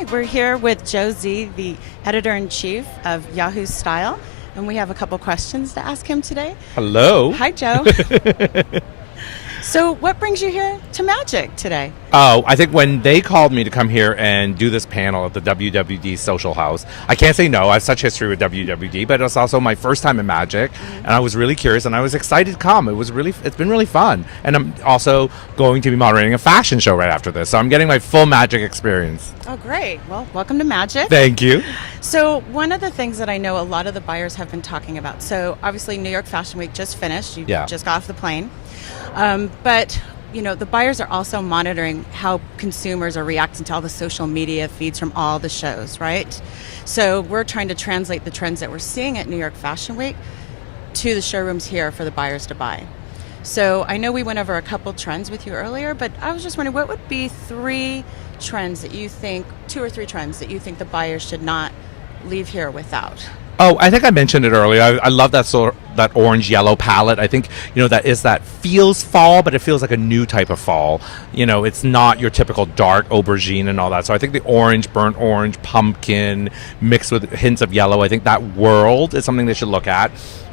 Hi, we're here with Joe Zee, the editor-in-chief of Yahoo Style, and we have a couple questions to ask him today. Hello. Hi, Joe. So what brings you here to Magic today? Oh, I think when they called me to come here and do this panel at the WWD Social House, I can't say no. I have such history with WWD, but it's also my first time in Magic, and I was really curious, and I was excited to come. It's been really fun, and I'm also going to be moderating a fashion show right after this, so I'm getting my full Magic experience. Oh, great. Well, welcome to Magic. Thank you. So one of the things that I know a lot of the buyers have been talking about, so obviously New York Fashion Week just finished. You just got off the plane. But you know, the buyers are also monitoring how consumers are reacting to all the social media feeds from all the shows, right? So we're trying to translate the trends that we're seeing at New York Fashion Week to the showrooms here for the buyers to buy. So I know we went over a couple trends with you earlier, but I was just wondering, what would be two or three trends that you think the buyers should not leave here without? Oh, I think I mentioned it earlier. I love that orange-yellow palette. I think, that feels fall, but it feels like a new type of fall. It's not your typical dark aubergine and all that. So I think the orange, burnt orange, pumpkin, mixed with hints of yellow, I think that world is something they should look at.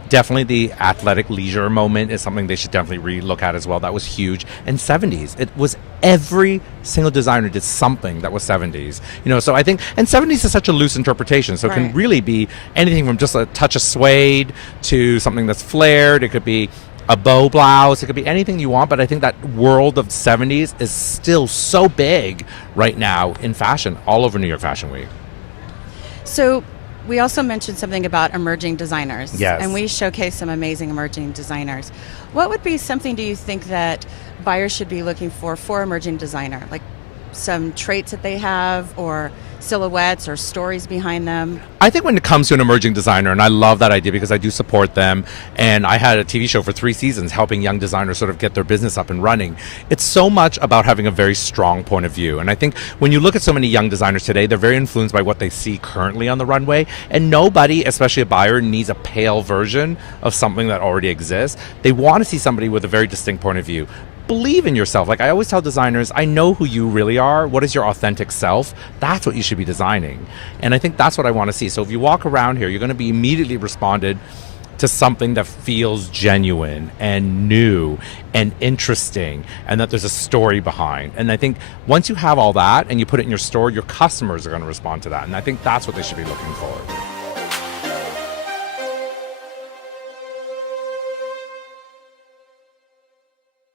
Definitely the athletic leisure moment is something they should definitely re-look at as well. That was huge. And 70s. It was every single designer did something that was 70s. So I think, and 70s is such a loose interpretation. So it can really be anything from just a touch of suede to something that's flared. It could be a bow blouse. It could be anything you want. But I think that world of 70s is still so big right now in fashion all over New York Fashion Week. So we also mentioned something about emerging designers. Yes. And we showcase some amazing emerging designers. What would be something, do you think, that buyers should be looking for emerging designer? Like some traits that they have, or silhouettes, or stories behind them? I think when it comes to an emerging designer, and I love that idea because I do support them, and I had a TV show for 3 seasons helping young designers sort of get their business up and running. It's so much about having a very strong point of view. And I think when you look at so many young designers today, they're very influenced by what they see currently on the runway. And nobody, especially a buyer, needs a pale version of something that already exists. They want to see somebody with a very distinct point of view. Believe in yourself. Like I always tell designers, I know who you really are. What is your authentic self? That's what you should be designing. And I think that's what I want to see. So if you walk around here, you're going to be immediately responded to something that feels genuine and new and interesting, and that there's a story behind. And I think once you have all that and you put it in your store, your customers are going to respond to that. And I think that's what they should be looking for.